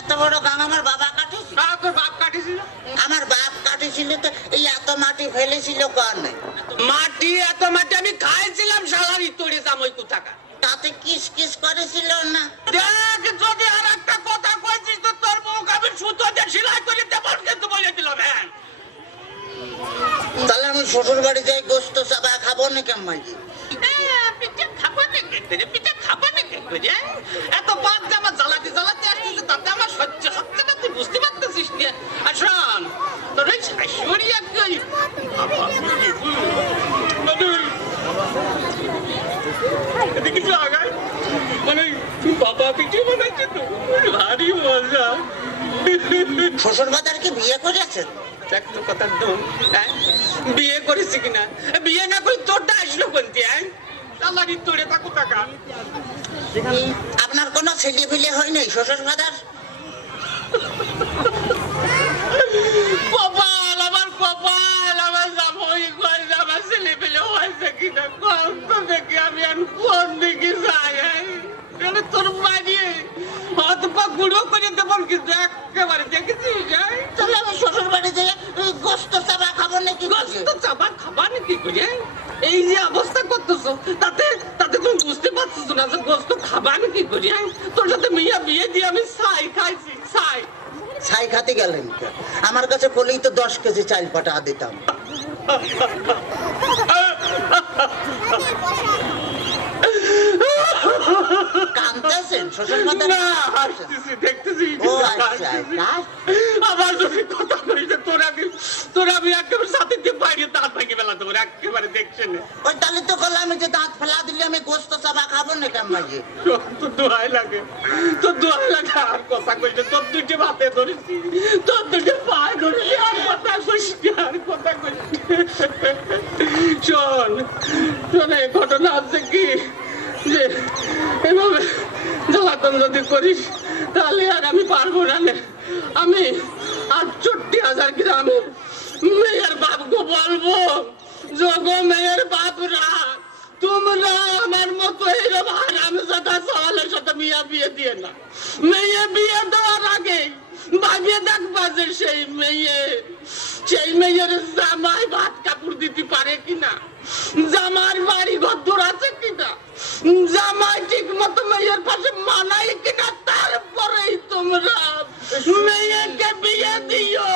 এত বড় গান আমার বাবা কাটিয়েছিল? তোর বাপ কাটিয়েছিল? আমার বাপ কাটিয়েছিল তো এই এত মাটি ফেলেছিল কারণে। মাটি এত মাটি আমি খাইছিলাম শালার ইতরে জামই কোথাকা। তাতে কিস কিস করেছিল না? দেখ যদি আর একটা কথা কইছিস তো তোর মুখ আমি সুতো দিয়ে সেলাই করে দেব কিন্তু বলে দিলাম। হ্যাঁ তাহলে আমি শ্বশুর বাড়ি যাই গোস্ত চাবা খাবো না কেমন? পিঠে খাবো না কিন্তু পিঠে খাবো না কিন্তু এত বাদ যে আমার জ্বালাতে জ্বালাতে আসতেছে তাতে আমার সহ্য হচ্ছে না, তুই বুঝতে পারতেছিস না। আর শোন তোর ওই শাশুড়ি একই কিছু আগায় মানে বাবা পিঠে বানাইছে তো ভারী মজা। শ্বশুর বাজারকে বিয়ে করেছেন? একটা কথা দম বিয়ে করেছি কিনা, বিয়ে না করে তোরটা আসলো কোনটি? আল্লাহর তোরে থাকো টাকা। আপনার কোনো ছেলে ফেলে হয় নাই শ্বশুর বাজার? কপাল আমার কপাল, আমার জামাই কয় আমার ছেলে পেলে হয়েছে কিনা কম তো দেখি আমি আর কোন দিকে যাই। তোর বাড়িয়ে হয়তো পা গুঁড়ো করে দেবো কিন্তু একেবারে দেখেছিস। তাহলে আমি শ্বশুর বাড়ি যাই গোস্ত চাবা খাবো নাকি? গোস্ত চাবা খাবা নাকি করে এই যে অবস্থা করতেছো তাতে তাতে তুমি বুঝতে পারছিস না যে গোস্ত খাবা নাকি করে? তোর সাথে মিয়া বিয়ে দিয়ে আমি ছাই খাইছি ছাই। ছাই খাতে গেলেন? আমার কাছে বলেই তো 10 কেজি চাল পাঠা দিতাম। কাঁদতেছেন শ্বশুর বাজার? না হাসতেছি দেখতেছি। ও আচ্ছা আমার যদি কথা কইছে তোর আমি একেবারে সাথে দিয়ে বাইরে দাঁত ভাঙে ফেলা তোর একেবারে দেখছে না। ওই তাহলে তো বললাম আমি যে দাঁত ফেলা দিলে আমি গোস্ত চাবা খাবো না কেমন? তোর দোহাই লাগে তোর দোহাই লাগে আর কথা কইছে তোর দুইটা ভাতে ধরেছি তোর দুইটা পায়ে ধরেছি আর কথা কইছি আর কথা কইছি। শোন শোন এই ঘটনা আছে কি যে এভাবে জ্বালাতন যদি করিস তাহলে আর আমি পারবো না। আমি 68,000 গ্রামের মেয়ের বাপকে বলবো যোগো মেয়ের বাপরা তোমরা আমার মতো এরকম হারামজাদা সওয়ালের সাথে মিয়া বিয়ে দিয়ে না। মেয়ে বিয়ে দেওয়ার আগে ভাবিয়ে দেখবা যে সেই মেয়ের জামাই ভাত কাপড় দিতে পারে কিনা, জামার বাড়ি ঘর আছে কিনা, জামাই ঠিক মতো মেয়ের পাশে মানাই কিনা, তারপরেই তোমরা মেয়েকে বিয়ে দিও।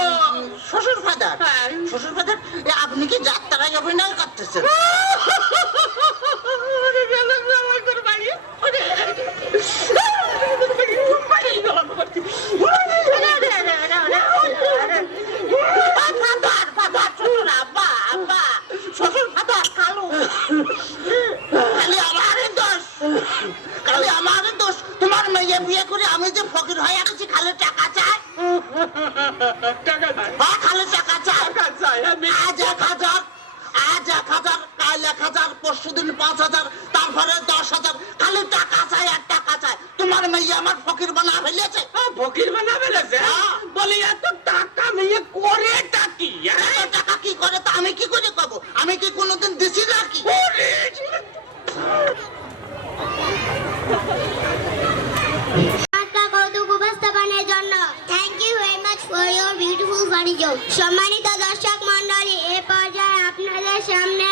শ্বশুর ফাদার শ্বশুর ফাদার আপনি কি যাত্রায় অভিনয় করতেছেন? তোমার মেয়ে বিয়ে করে আমি যে ফকির হয়ে গেছি খালি টাকা চাই। টাকা চাই খালি টাকা চাই। টাকা চাই আজ 1000 আজ 1000 কাল 1000 পরশুদিন 5000 তারপরে 10,000 খালি টাকা চাই আর টাকা চাই। তোমার মেয়ে আমার ফকির বানা ফেলেছে। ফকির বানা ফেলেছে? বলি এত টাকা মেয়ে করে টাকি টাকা কি করে তা আমি কি করে পাবো? আমি কি কোনোদিন দিছি নাকি? সম্মানিত দর্শক মন্ডলী, এ পর্যায়ে আপনাদের সামনে